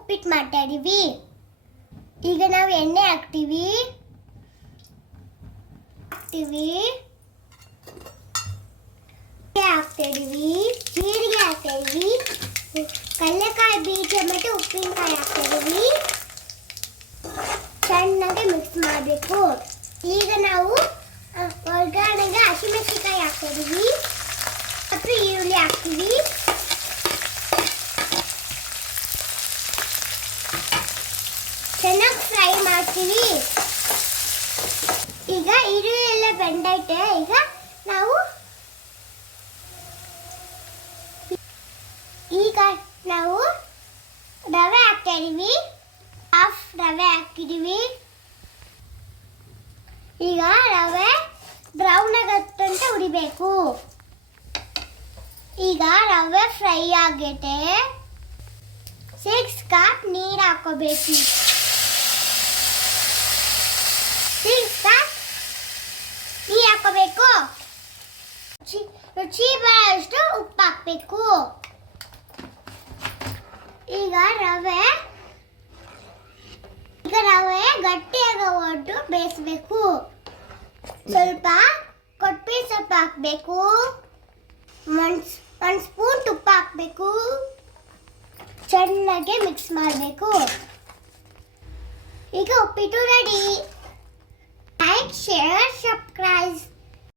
ಉಪ್ಪಿಟ್ಟು ಮಾಡ್ತಾ ಇದೀವಿ. ಈಗ ನಾವು ಎಣ್ಣೆ ಹಾಕ್ತೀವಿ. ಹಾಕ್ತಾ ಇದೀವಿ, ಜೀರಿಗೆ ಹಾಕ್ತಾ ಇದೀವಿ, ಕಡಲೆಕಾಯಿ ಬೀಜ ಮತ್ತು ಉಪ್ಪಿನಕಾಯಿ ಹಾಕ್ತಾ ಇದೀವಿ. ಚೆನ್ನಾಗಿ ಮಿಕ್ಸ್ ಮಾಡಬೇಕು. ಈಗ ನಾವು ಒಗ್ಗರಣೆಗೆ ಹಸಿಮೆಣಸಿನಕಾಯಿ ಹಾಕ್ತಾ ಇದೀವಿ ಮತ್ತು ಈರುಳ್ಳಿ ಹಾಕ್ತೀವಿ. ಚೆನ್ನಾಗಿ ಫ್ರೈ ಮಾಡ್ತೀವಿ. ಈಗ ಈರುಳ್ಳಿ ಎಲ್ಲ ಬೆಂದೈತೆ. ಈಗ ನಾವು ರವೆ ಹಾಕ್ತಾ ಇದೀವಿ. ಹಾಫ್ ರವೆ ಹಾಕಿದೀವಿ. ಈಗ ರವೆ ಬ್ರೌನ್ ಆಗತ್ತಂತ ಹುರಿಬೇಕು. ಈಗ ರವೆ ಫ್ರೈ ಆಗೈತೆ. 6 ಕಪ್ ನೀರು ಹಾಕೋಬೇಕು. 6 ಕಪ್ ನೀರು ಹಾಕೋಬೇಕು. ರುಚಿ ಬರೋಷ್ಟು ಉಪ್ಪು ಹಾಕಬೇಕು. ಈಗ ರವೆ ಗಟ್ಟಿಯಾಗೋವರೆಗೂ ಬೇಯಿಸಬೇಕು. ಸ್ವಲ್ಪ ಕೊತ್ತಂಬರಿ ಸೊಪ್ಪು ಹಾಕಬೇಕು. 1 ಸ್ಪೂನ್ ತುಪ್ಪ ಹಾಕಬೇಕು. ಚೆನ್ನಾಗಿ ಮಿಕ್ಸ್ ಮಾಡಬೇಕು. ಈಗ ಉಪ್ಪಿಟ್ಟು ರೆಡಿ. Like, share, subscribe.